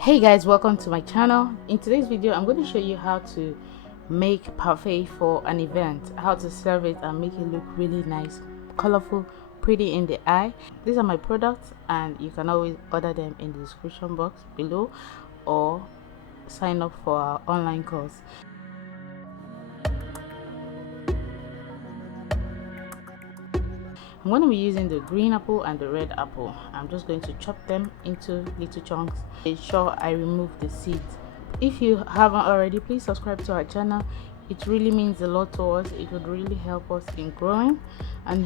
Hey guys, welcome to my channel. In today's video I'm going to show you how to make parfait for an event, how to serve it and make it look really nice, colorful, pretty in the eye. These are my products and you can always order them in the description box below or sign up for our online course. I'm going to be using the green apple and the red apple. I'm just going to chop them into little chunks. Make sure I remove the seeds. If you haven't already, please subscribe to our channel. It really means a lot to us. It would really help us in growing and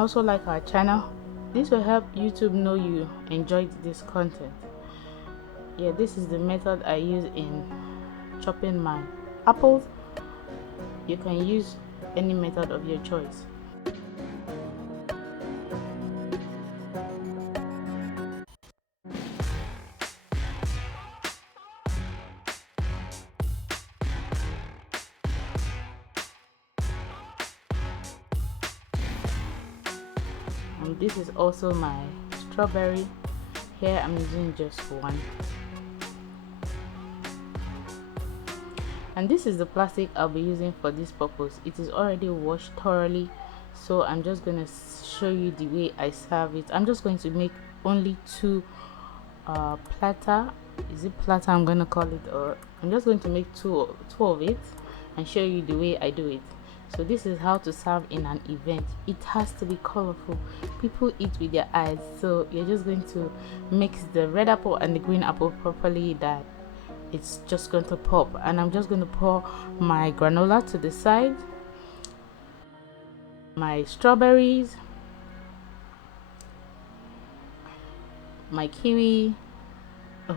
also like our channel. This will help YouTube know you enjoyed this content. Yeah, this is the method I use in chopping my apples. You can use any method of your choice. This is also my strawberry. Here I'm using just one. And this is the plastic I'll be using for this purpose. It is already washed thoroughly, so I'm just going to show you the way I serve it. I'm just going to make only two platter. Is it platter I'm going to call it, or I'm just going to make two of it and show you the way I do it. So this is how to serve in an event. It has to be colorful. People eat with their eyes, so you're just going to mix the red apple and the green apple properly that it's just going to pop. And I'm just going to pour my granola to the side, my strawberries, my kiwi.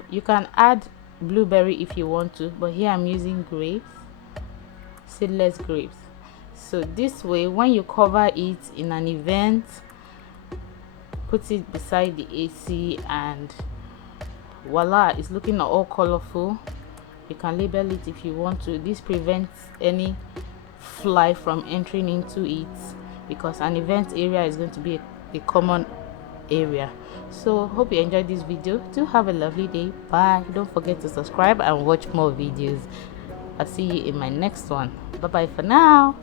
You can add blueberry if you want to, but here I'm using grapes, seedless grapes. So this way, when you cover it in an event, put it beside the AC and voila, it's looking all colorful. You can label it if you want to. This prevents any fly from entering into it because an event area is going to be a common area. So hope you enjoyed this video. Do have a lovely day. Bye. Don't forget to subscribe and watch more videos. I'll see you in my next one. Bye bye for now.